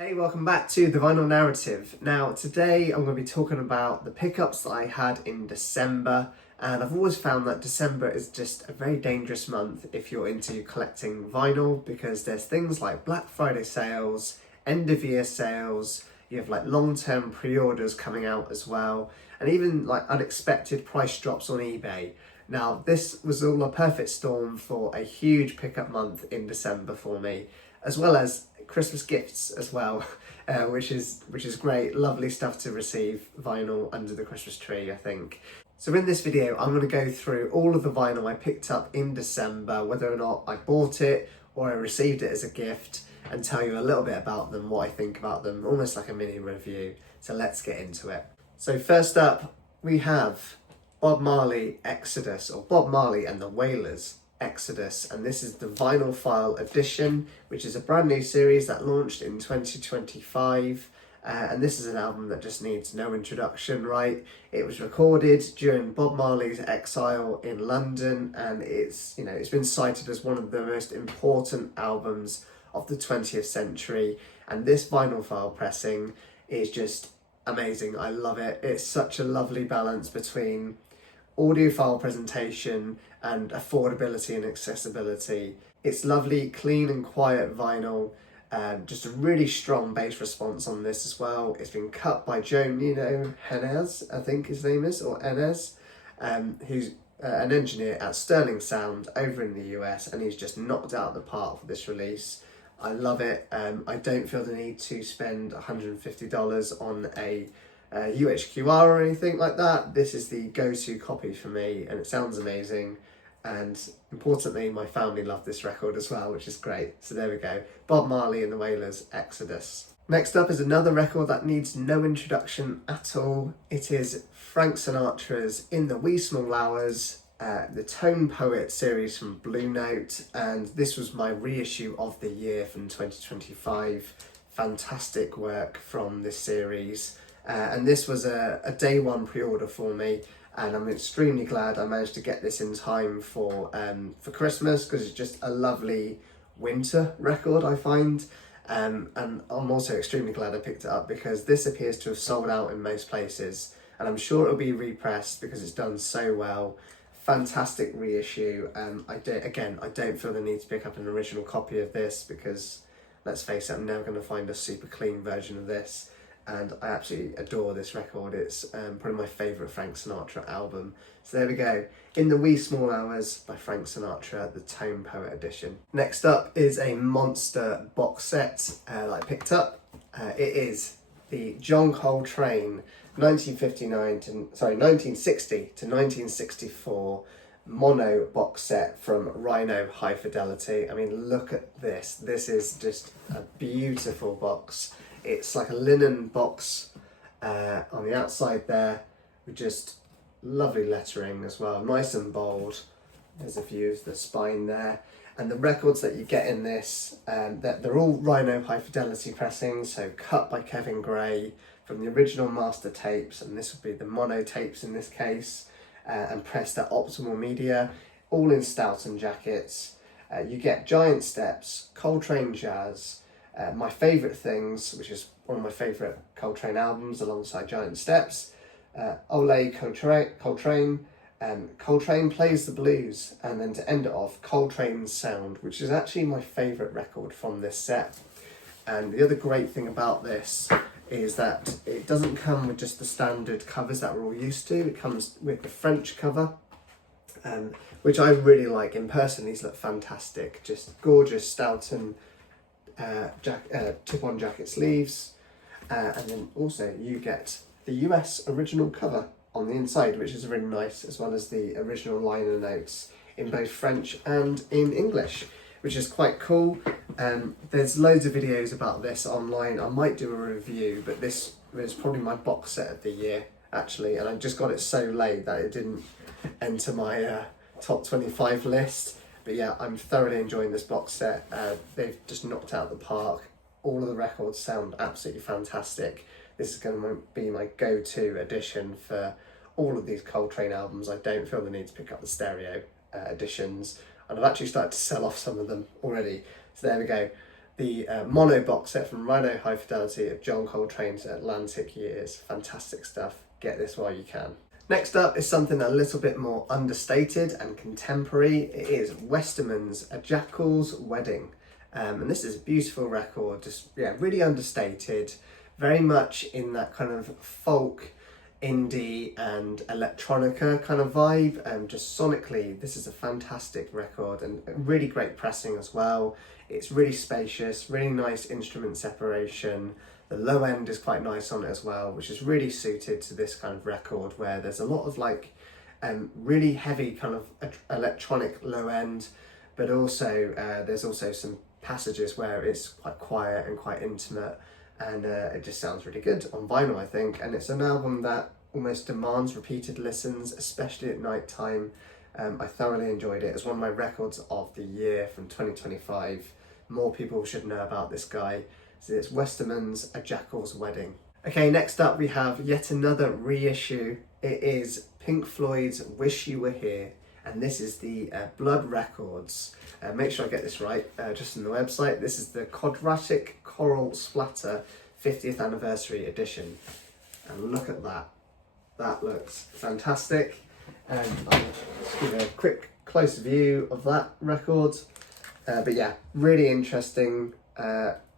Hey, welcome back to The Vinyl Narrative. Now, today I'm going to be talking about the pickups that I had in December, and I've always found that December is just a very dangerous month if you're into collecting vinyl, because there's things like Black Friday sales, end of year sales, you have like long-term pre-orders coming out as well, and even like unexpected price drops on eBay. Now, this was all a perfect storm for a huge pickup month in December for me, as well as Christmas gifts as well, which is great. Lovely stuff to receive vinyl under the Christmas tree, I think. So in this video, I'm going to go through all of the vinyl I picked up in December, whether or not I bought it or I received it as a gift, and tell you a little bit about them, what I think about them, almost like a mini review. So let's get into it. So first up, we have Bob Marley Exodus, or Bob Marley and the Wailers Exodus, and this is the Vinylophile edition, which is a brand new series that launched in 2025, and this is an album that just needs no introduction, right? It was recorded during Bob Marley's exile in London, and it's been cited as one of the most important albums of the 20th century, and this Vinylophile pressing is just amazing. I love it. It's such a lovely balance between audiophile presentation and affordability and accessibility. It's lovely, clean and quiet vinyl, just a really strong bass response on this as well. It's been cut by Joe Nino Henez, I think his name is, or Enez, who's an engineer at Sterling Sound over in the US, and he's just knocked out the park for this release. I love it. I don't feel the need to spend $150 on a UHQR or anything like that. This is the go-to copy for me, and it sounds amazing, and importantly my family love this record as well, which is great. So there we go, Bob Marley and the Wailers, Exodus. Next up is another record that needs no introduction at all. It is Frank Sinatra's In the Wee Small Hours, the Tone Poet series from Blue Note, and this was my reissue of the year from 2025. Fantastic work from this series. And this was a day one pre-order for me, and I'm extremely glad I managed to get this in time for Christmas, because it's just a lovely winter record, I find. And I'm also extremely glad I picked it up, because this appears to have sold out in most places, and I'm sure it'll be repressed because it's done so well. Fantastic reissue. I don't feel the need to pick up an original copy of this, because let's face it, I'm never going to find a super clean version of this. And I absolutely adore this record. It's probably my favourite Frank Sinatra album. So there we go, In the Wee Small Hours by Frank Sinatra, the Tone Poet edition. Next up is a monster box set that I picked up. It is the John Coltrane 1960 to 1964 mono box set from Rhino Hi-Fidelity. I mean, look at this. This is just a beautiful box. It's like a linen box on the outside there, with just lovely lettering as well, nice and bold. There's a view of the spine there. And the records that you get in this, they're all Rhino Hi-Fidelity pressings, so cut by Kevin Gray from the original master tapes, and this would be the mono tapes in this case, and pressed at Optimal Media, all in Stoughton jackets. You get Giant Steps, Coltrane Jazz, My Favourite Things, which is one of my favourite Coltrane albums alongside Giant Steps, Ole Coltrane, Coltrane Plays the Blues, and then to end it off, Coltrane's Sound, which is actually my favourite record from this set. And the other great thing about this is that it doesn't come with just the standard covers that we're all used to. It comes with the French cover, which I really like in person. These look fantastic, just gorgeous Stoughton tip-on jacket sleeves, and then also you get the US original cover on the inside, which is really nice, as well as the original liner notes in both French and in English, which is quite cool. There's loads of videos about this online. I might do a review, but this was probably my box set of the year, actually, and I just got it so late that it didn't enter my top 25 list. But yeah, I'm thoroughly enjoying this box set. They've just knocked out the park. All of the records sound absolutely fantastic. This is going to be my go-to edition for all of these Coltrane albums. I don't feel the need to pick up the stereo editions, and I've actually started to sell off some of them already. So there we go. the mono box set from Rhino Hi-Fidelity of John Coltrane's Atlantic Years. Fantastic stuff. Get this while you can. Next up is something a little bit more understated and contemporary. It is Westerman's A Jackal's Wedding. And this is a beautiful record, just really understated, very much in that kind of folk, indie and electronica kind of vibe. Just sonically, this is a fantastic record and really great pressing as well. It's really spacious, really nice instrument separation. The low end is quite nice on it as well, which is really suited to this kind of record where there's a lot of like really heavy kind of electronic low end, but also there's also some passages where it's quite quiet and quite intimate, and it just sounds really good on vinyl, I think. And it's an album that almost demands repeated listens, especially at night time. I thoroughly enjoyed it. It's one of my records of the year from 2025. More people should know about this guy. So it's Westerman's A Jackal's Wedding. Okay, next up we have yet another reissue. It is Pink Floyd's Wish You Were Here, and this is the Blood Records. Make sure I get this right, just on the website. This is the Quadratic Coral Splatter 50th Anniversary Edition. And look at that. That looks fantastic. And I'll just give a quick close view of that record. But yeah, really interesting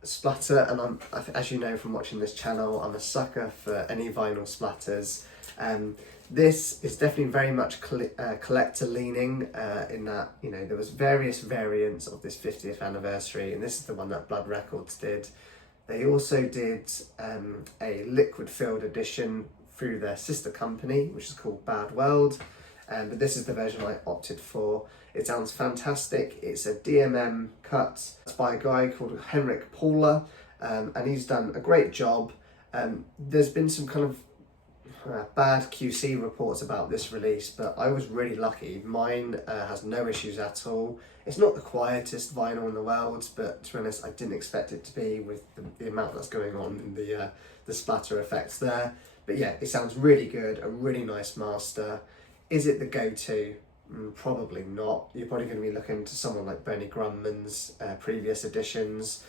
splatter, and as you know from watching this channel, I'm a sucker for any vinyl splatters. This is definitely very much collector leaning in that, you know, there was various variants of this 50th anniversary, and this is the one that Blood Records did. They also did a liquid filled edition through their sister company, which is called Bad World, but this is the version I opted for. It sounds fantastic. It's a DMM cut. It's by a guy called Henrik Paula, and he's done a great job. There's been some kind of bad QC reports about this release, but I was really lucky. Mine has no issues at all. It's not the quietest vinyl in the world, but to be honest, I didn't expect it to be with the amount that's going on in the splatter effects there. But yeah, it sounds really good, a really nice master. Is it the go-to? Probably not. You're probably going to be looking to someone like Bernie Grumman's previous editions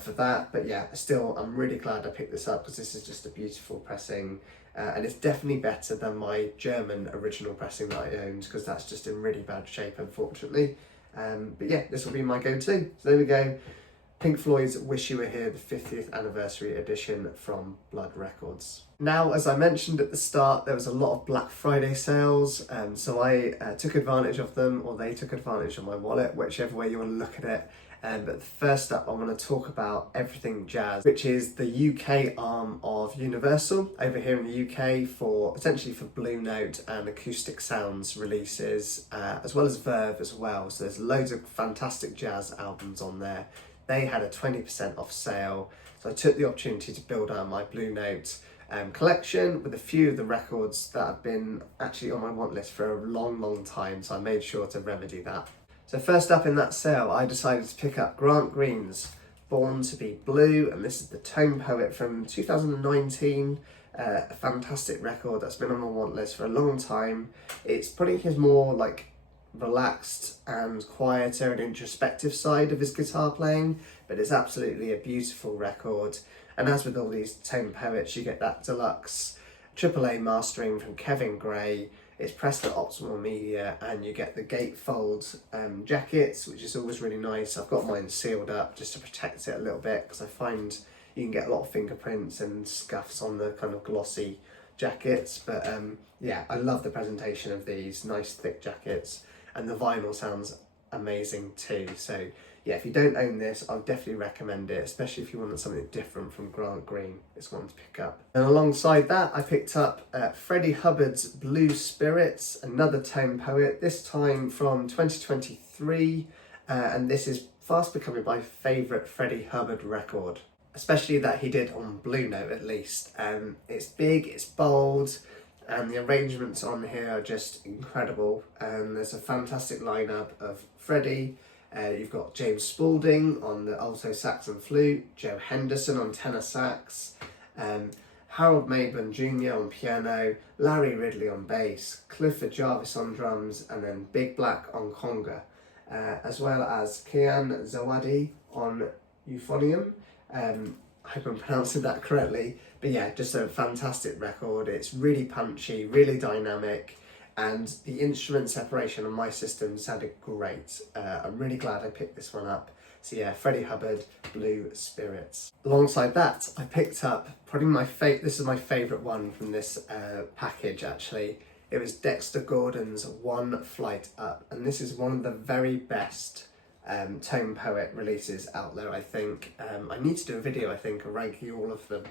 for that. But yeah, still, I'm really glad I picked this up because this is just a beautiful pressing, and it's definitely better than my German original pressing that I owned, because that's just in really bad shape, unfortunately. But yeah, this will be my go-to. So there we go. Pink Floyd's Wish You Were Here, the 50th Anniversary Edition from Blood Records. Now, as I mentioned at the start, there was a lot of Black Friday sales, so I took advantage of them, or they took advantage of my wallet, whichever way you want to look at it. But first up, I want to talk about Everything Jazz, which is the UK arm of Universal over here in the UK, essentially for Blue Note and Acoustic Sounds releases, as well as Verve as well. So there's loads of fantastic jazz albums on there. They had a 20% off sale, so I took the opportunity to build out my Blue Note collection with a few of the records that have been actually on my want list for a long time, so I made sure to remedy that. So first up in that sale, I decided to pick up Grant Green's Born to Be Blue, and this is the Tone Poet from 2019, a fantastic record that's been on my want list for a long time. It's putting his more like relaxed and quieter and introspective side of his guitar playing, but it's absolutely a beautiful record. And as with all these Tone Poets, you get that deluxe AAA mastering from Kevin Gray. It's pressed at Optimal Media, and you get the gatefold jackets, which is always really nice. I've got mine sealed up just to protect it a little bit, because I find you can get a lot of fingerprints and scuffs on the kind of glossy jackets. But yeah, I love the presentation of these nice thick jackets, and the vinyl sounds amazing too. So yeah, if you don't own this, I'll definitely recommend it, especially if you want something different from Grant Green. It's one to pick up. And alongside that, I picked up Freddie Hubbard's Blue Spirits, another Tone Poet, this time from 2023, and this is fast becoming my favourite Freddie Hubbard record, especially that he did on Blue Note at least. It's big, it's bold, and the arrangements on here are just incredible. There's a fantastic lineup of Freddie. You've got James Spaulding on the alto sax and flute, Joe Henderson on tenor sax, Harold Mayburn Jr. on piano, Larry Ridley on bass, Clifford Jarvis on drums, and then Big Black on conga, as well as Kian Zawadi on Euphonium. I hope I'm pronouncing that correctly. But yeah, just a fantastic record. It's really punchy, really dynamic, and the instrument separation on my system sounded great. I'm really glad I picked this one up. So yeah, Freddie Hubbard, Blue Spirits. Alongside that, I picked up probably this is my favourite one from this package actually. It was Dexter Gordon's One Flight Up, and this is one of the very best tone poet releases out there, I think. I need to do a video, I think, and ranking all of them.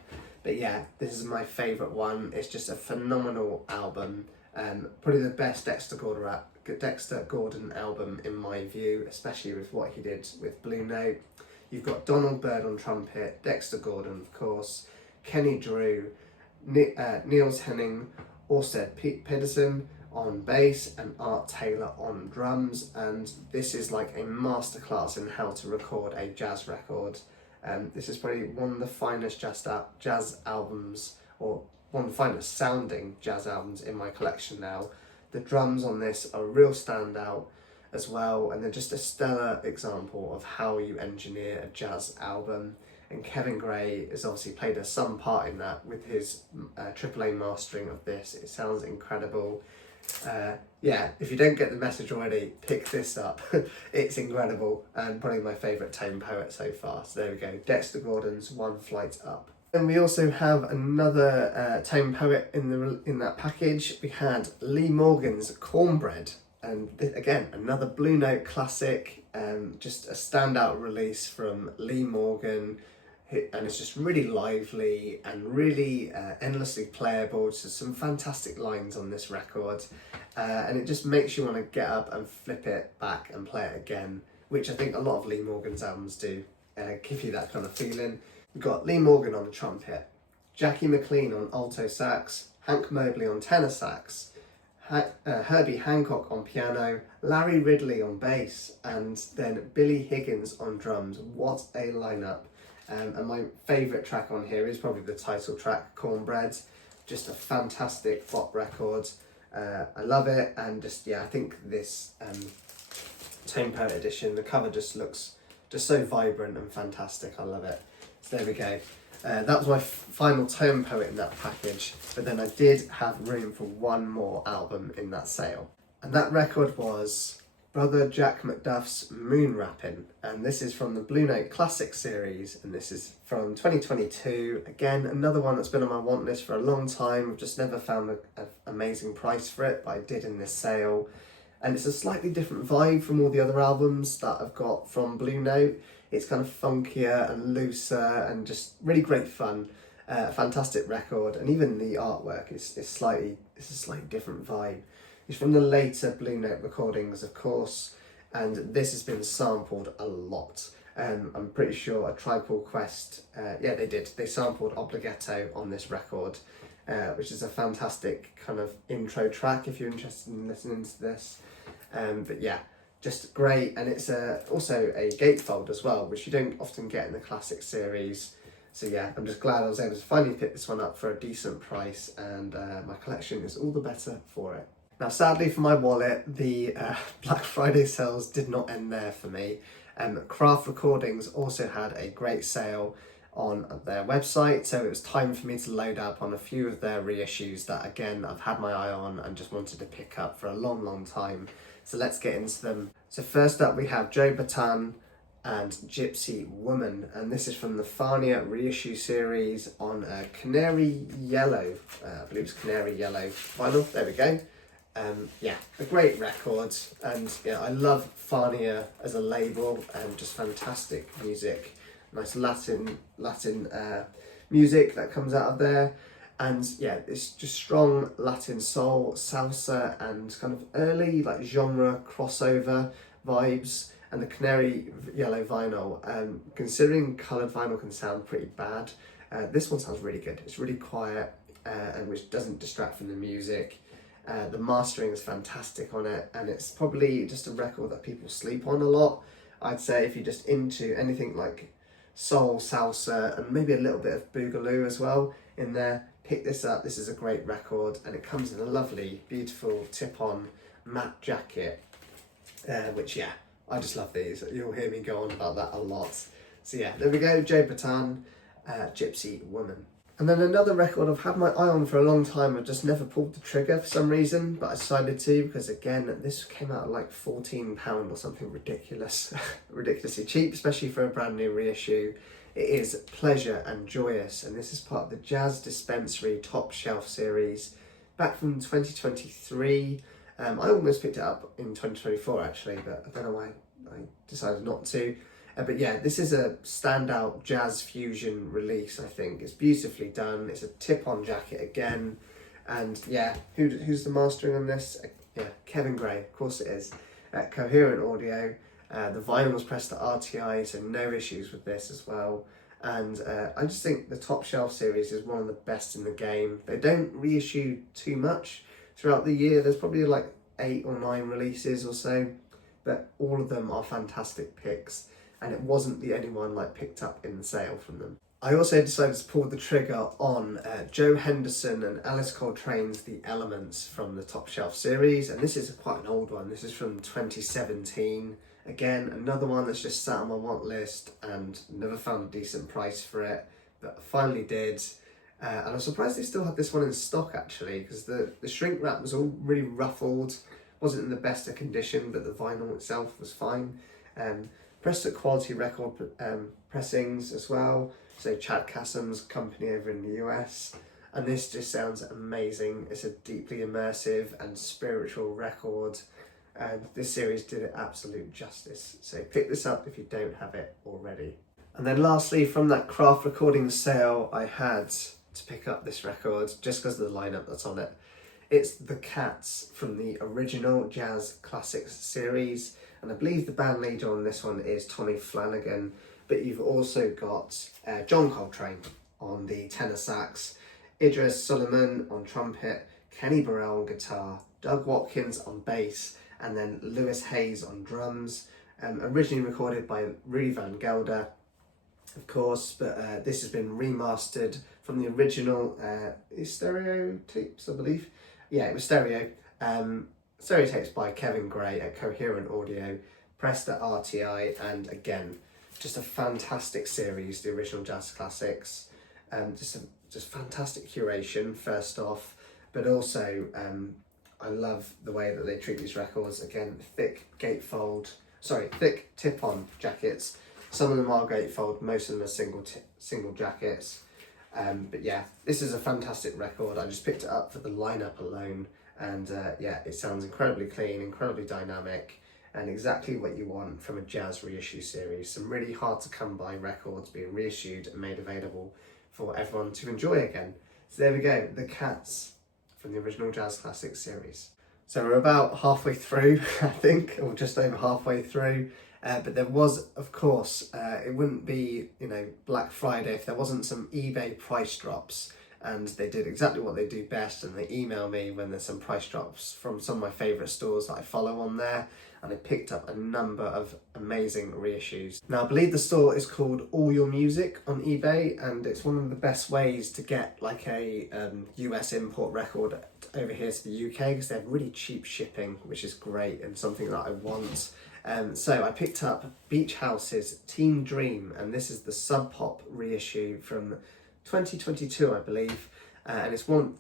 But yeah, this is my favourite one. It's just a phenomenal album. Probably the best Dexter Gordon album in my view, especially with what he did with Blue Note. You've got Donald Byrd on trumpet, Dexter Gordon of course, Kenny Drew, Niels Henning, Orsted Pedersen on bass, and Art Taylor on drums, and this is like a masterclass in how to record a jazz record. This is probably one of the finest jazz albums, or one of the finest sounding jazz albums in my collection now. The drums on this are a real standout as well, and they're just a stellar example of how you engineer a jazz album. And Kevin Gray has obviously played some part in that with his AAA mastering of this. It sounds incredible. Yeah, if you don't get the message already, pick this up. It's incredible, and probably my favourite tone poet so far. So there we go, Dexter Gordon's One Flight Up. And we also have another tone poet in that package. We had Lee Morgan's Cornbread, and again, another Blue Note classic, just a standout release from Lee Morgan, and it's just really lively and really endlessly playable. So some fantastic lines on this record, and it just makes you want to get up and flip it back and play it again, which I think a lot of Lee Morgan's albums do, give you that kind of feeling. We've got Lee Morgan on the trumpet, Jackie McLean on alto sax, Hank Mobley on tenor sax, Herbie Hancock on piano, Larry Ridley on bass, and then Billy Higgins on drums. What a lineup. And my favourite track on here is probably the title track, Cornbread. Just a fantastic pop record. I love it, and just, yeah, I think this Tone Poet edition, the cover just looks just so vibrant and fantastic. I love it. So there we go. That was my final Tone Poet in that package, but then I did have room for one more album in that sale. And that record was Brother Jack McDuff's Moon Rappin', and this is from the Blue Note Classic series, and this is from 2022. Again, another one that's been on my want list for a long time. I've just never found an amazing price for it, but I did in this sale. And it's a slightly different vibe from all the other albums that I've got from Blue Note. It's kind of funkier and looser and just really great fun. Fantastic record, and even the artwork is a slightly different vibe. It's from the later Blue Note recordings, of course, and this has been sampled a lot. I'm pretty sure A Tribe Called Quest, yeah, they did. They sampled Obligato on this record, which is a fantastic kind of intro track if you're interested in listening to this. But yeah, just great, and it's also a gatefold as well, which you don't often get in the classic series. So yeah, I'm just glad I was able to finally pick this one up for a decent price, and my collection is all the better for it. Now, sadly for my wallet, the Black Friday sales did not end there for me. Craft Recordings also had a great sale on their website, so it was time for me to load up on a few of their reissues that, again, I've had my eye on and just wanted to pick up for a long time. So let's get into them. So first up we have Joe Bataan and Gypsy Woman, and this is from the Fania reissue series on Canary Yellow, I believe it's Canary Yellow vinyl, there we go. Yeah, a great record, and yeah, I love Fania as a label, and just fantastic music, nice Latin music that comes out of there, and yeah, it's just strong Latin soul, salsa, and kind of early like genre crossover vibes. And the Canary Yellow vinyl, considering coloured vinyl can sound pretty bad, this one sounds really good. It's really quiet, and which doesn't distract from the music. The mastering is fantastic on it, and it's probably just a record that people sleep on a lot. I'd say if you're just into anything like soul, salsa, and maybe a little bit of boogaloo as well in there, pick this up. This is a great record, and it comes in a lovely, beautiful tip-on matte jacket, which, yeah, I just love these. You'll hear me go on about that a lot. So yeah, there we go, Joe Bataan, Gypsy Woman. And then another record I've had my eye on for a long time, I've just never pulled the trigger for some reason, but I decided to because again, this came out at like £14 or something ridiculous, ridiculously cheap, especially for a brand new reissue. It is Pleasure and Joyous, and this is part of the Jazz Dispensary Top Shelf series, back from 2023. I almost picked it up in 2024 actually, but I don't know why I decided not to. But yeah, this is a standout jazz fusion release, I think. It's beautifully done. It's a tip-on jacket again. And yeah, who's the mastering on this? Yeah, Kevin Gray, of course it is. Coherent audio. The vinyl was pressed to RTI, so no issues with this as well. And I just think the Top Shelf series is one of the best in the game. They don't reissue too much throughout the year. There's probably like 8 or 9 releases or so, but all of them are fantastic picks. And it wasn't the only one like picked up in the sale from them. I also decided to pull the trigger on Joe Henderson and Alice Coltrane's The Elements from the Top Shelf series, and this is quite an old one. This is from 2017. Again, another one that's just sat on my want list and never found a decent price for it, but I finally did. And I'm surprised they still had this one in stock actually, because the shrink wrap was all really ruffled, wasn't in the best of condition, but the vinyl itself was fine. Pressed at Quality Record pressings as well, so Chad Kassam's company over in the US, and this just sounds amazing. It's a deeply immersive and spiritual record, and this series did it absolute justice, so pick this up if you don't have it already. And then lastly, from that craft recording sale, I had to pick up this record just because of the lineup that's on it. It's The Cats from the original Jazz Classics series, and I believe the band leader on this one is Tommy Flanagan, but you've also got John Coltrane on the tenor sax, Idris Suleiman on trumpet, Kenny Burrell on guitar, Doug Watkins on bass, and then Lewis Hayes on drums. Originally recorded by Rudy Van Gelder, of course, but this has been remastered from the original stereo tapes, I believe. Yeah, it was stereo. Stereo tapes by Kevin Gray at Coherent Audio, pressed at RTI, and again, just a fantastic series, the original Jazz Classics. Just fantastic curation, first off, but also I love the way that they treat these records. Again, thick tip-on jackets. Some of them are gatefold, most of them are single jackets. But yeah, this is a fantastic record. I just picked it up for the lineup alone, and yeah, it sounds incredibly clean, incredibly dynamic, and exactly what you want from a jazz reissue series. Some really hard to come by records being reissued and made available for everyone to enjoy again. So there we go, The Cats from the original Jazz Classics series. So we're about halfway through, I think, or just over halfway through. But there was, of course, it wouldn't be, Black Friday if there wasn't some eBay price drops, and they did exactly what they do best, and they email me when there's some price drops from some of my favourite stores that I follow on there, and I picked up a number of amazing reissues. Now, I believe the store is called All Your Music on eBay, and it's one of the best ways to get like a US import record over here to the UK, because they have really cheap shipping, which is great and something that I want. So I picked up Beach House's Teen Dream, and this is the Sub Pop reissue from 2022, I believe, and it's one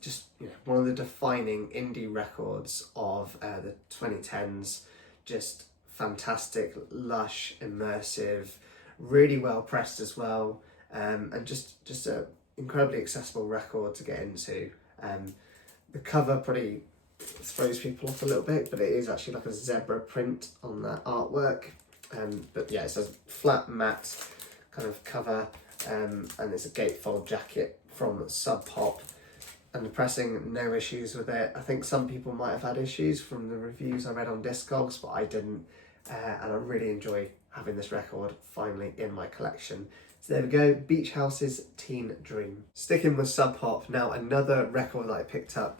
of the defining indie records of the 2010s. Just fantastic, lush, immersive, really well pressed as well, and just a incredibly accessible record to get into. The cover probably throws people off a little bit, but it is actually like a zebra print on that artwork. But yeah, it's a flat matte kind of cover, and it's a gatefold jacket from Sub Pop, and the pressing, no issues with it. I think some people might have had issues from the reviews I read on Discogs, but I didn't, and I really enjoy having this record finally in my collection. So there we go, Beach House's Teen Dream. Sticking with Sub Pop, now another record that I picked up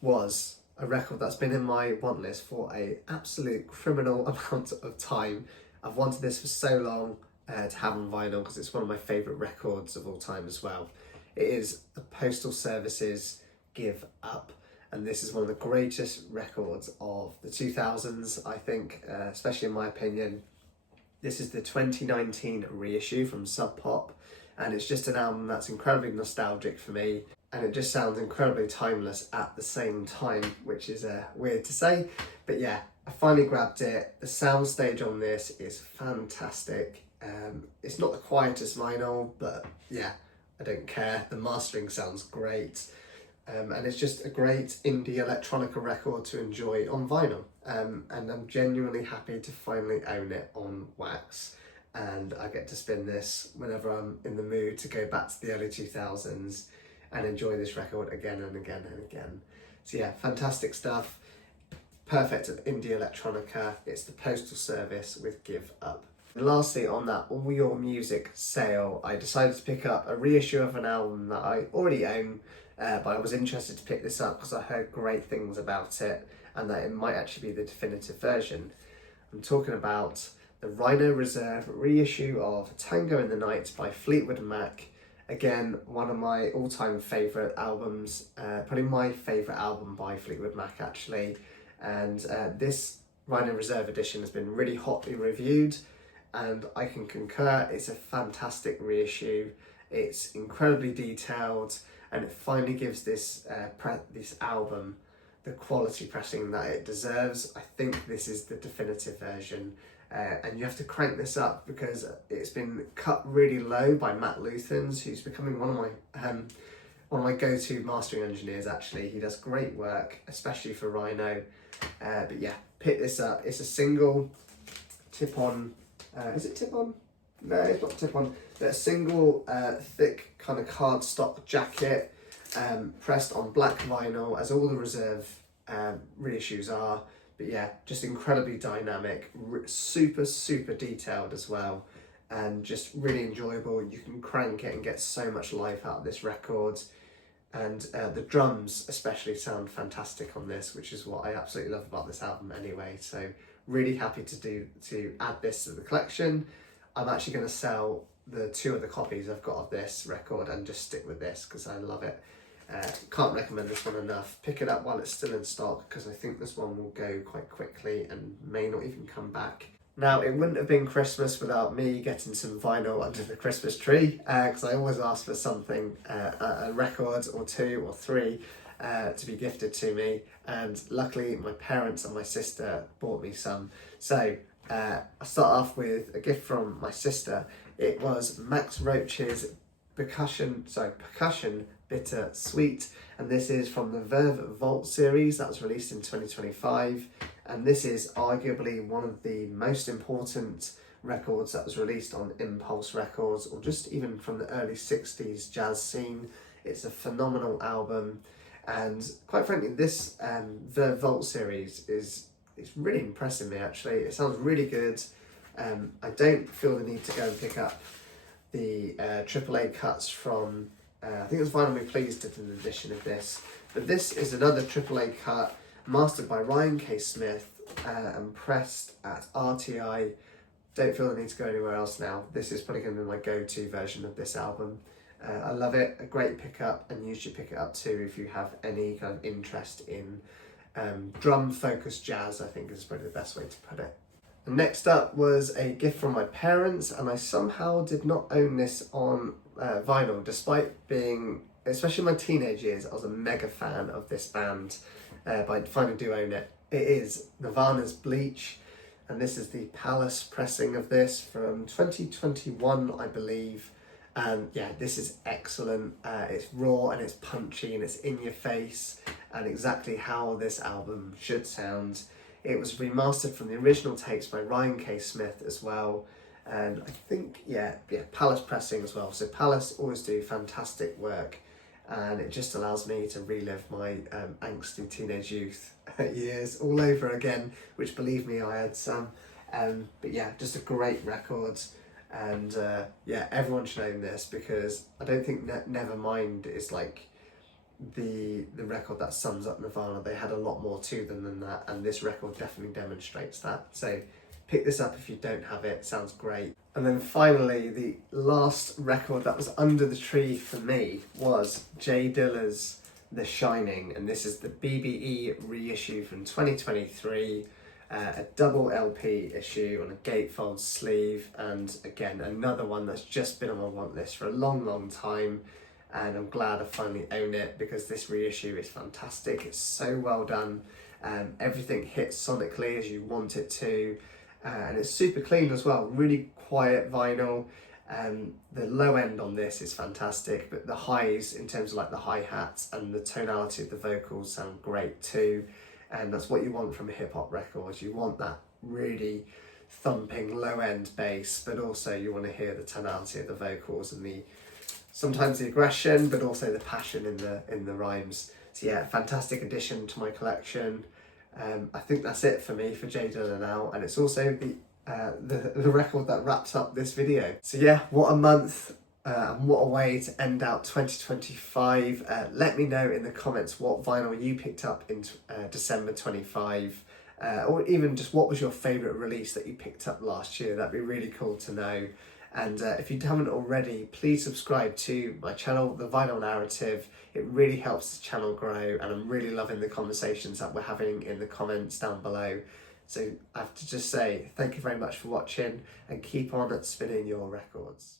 was a record that's been in my want list for a absolute criminal amount of time. I've wanted this for so long to have on vinyl, because it's one of my favourite records of all time as well. It is the Postal Service's Give Up, and this is one of the greatest records of the 2000s, I think, especially in my opinion. This is the 2019 reissue from Sub Pop, and it's just an album that's incredibly nostalgic for me, and it just sounds incredibly timeless at the same time, which is weird to say, but yeah, I finally grabbed it. The soundstage on this is fantastic. It's not the quietest vinyl, but yeah, I don't care. The mastering sounds great. And it's just a great indie electronica record to enjoy on vinyl. And I'm genuinely happy to finally own it on wax. And I get to spin this whenever I'm in the mood to go back to the early 2000s and enjoy this record again and again and again. So yeah, fantastic stuff. Perfect indie electronica. It's the Postal Service with Give Up. And lastly, on that All Your Music sale, I decided to pick up a reissue of an album that I already own, but I was interested to pick this up because I heard great things about it and that it might actually be the definitive version. I'm talking about the Rhino Reserve reissue of Tango in the Night by Fleetwood Mac. Again, one of my all-time favourite albums, probably my favourite album by Fleetwood Mac actually. And this Rhino Reserve edition has been really hotly reviewed, and I can concur. It's a fantastic reissue. It's incredibly detailed, and it finally gives this this album the quality pressing that it deserves. I think this is the definitive version, and you have to crank this up because it's been cut really low by Matt Luthans, who's becoming one of my go-to mastering engineers. Actually, he does great work, especially for Rhino. But yeah, pick this up. It's a single tip-on. Is it tip-on? No, it's not tip-on. But a single thick kind of cardstock jacket, pressed on black vinyl, as all the Reserve reissues are. But yeah, just incredibly dynamic, super detailed as well, and just really enjoyable. You can crank it and get so much life out of this record. And the drums especially sound fantastic on this, which is what I absolutely love about this album anyway. So really happy to add this to the collection. I'm actually going to sell the 2 other copies I've got of this record and just stick with this because I love it. Can't recommend this one enough. Pick it up while it's still in stock because I think this one will go quite quickly and may not even come back. Now, it wouldn't have been Christmas without me getting some vinyl under the Christmas tree, because I always ask for something, a record or 2 or 3 to be gifted to me, and luckily my parents and my sister bought me some. So I start off with a gift from my sister. It was Max Roach's Percussion Bittersweet, and this is from the Verve Vault series that was released in 2025. And this is arguably one of the most important records that was released on Impulse Records, or just even from the early 60s jazz scene. It's a phenomenal album, and quite frankly, this The Vault series it's really impressing me actually. It sounds really good. I don't feel the need to go and pick up the AAA cuts from, I think it was Vinyl Me Please did an edition of this, but this is another AAA cut, mastered by Ryan K. Smith and pressed at RTI. Don't feel the need to go anywhere else now. This is probably going to be my go-to version of this album. I love it, a great pickup, and you should pick it up too if you have any kind of interest in drum-focused jazz, I think is probably the best way to put it. And next up was a gift from my parents, and I somehow did not own this on vinyl, despite being, especially in my teenage years, I was a mega fan of this band. But I finally do own it. It is Nirvana's Bleach, and this is the Palace pressing of this from 2021, I believe. And yeah, this is excellent. It's raw and it's punchy and it's in your face, and exactly how this album should sound. It was remastered from the original tapes by Ryan K. Smith as well. And I think, yeah, Palace pressing as well. So Palace always do fantastic work, and it just allows me to relive my angsty teenage youth years all over again, which, believe me, I had some. But yeah, just a great record, and yeah, everyone should own this, because I don't think Nevermind is like the record that sums up Nirvana. They had a lot more to them than that, and this record definitely demonstrates that. So pick this up if you don't have it. Sounds great. And then finally, the last record that was under the tree for me was Jay Dilla's The Shining, and this is the BBE reissue from 2023. a double LP issue on a gatefold sleeve, and again another one that's just been on my want list for a long time, and I'm glad I finally own it because this reissue is fantastic. It's so well done. Everything hits sonically as you want it to, and it's super clean as well. Really quiet vinyl. The low end on this is fantastic, but the highs in terms of like the hi-hats and the tonality of the vocals sound great too, and that's what you want from a hip-hop record. You want that really thumping low end bass, but also you want to hear the tonality of the vocals and sometimes the aggression, but also the passion in the rhymes. So yeah, fantastic addition to my collection. I think that's it for me for J Dilla now, and it's also the record that wraps up this video. So yeah, what a month, and what a way to end out 2025. Let me know in the comments what vinyl you picked up in December 25, or even just what was your favourite release that you picked up last year. That'd be really cool to know. And if you haven't already, please subscribe to my channel, The Vinyl Narrative. It really helps the channel grow, and I'm really loving the conversations that we're having in the comments down below. So I have to just say thank you very much for watching, and keep on spinning your records.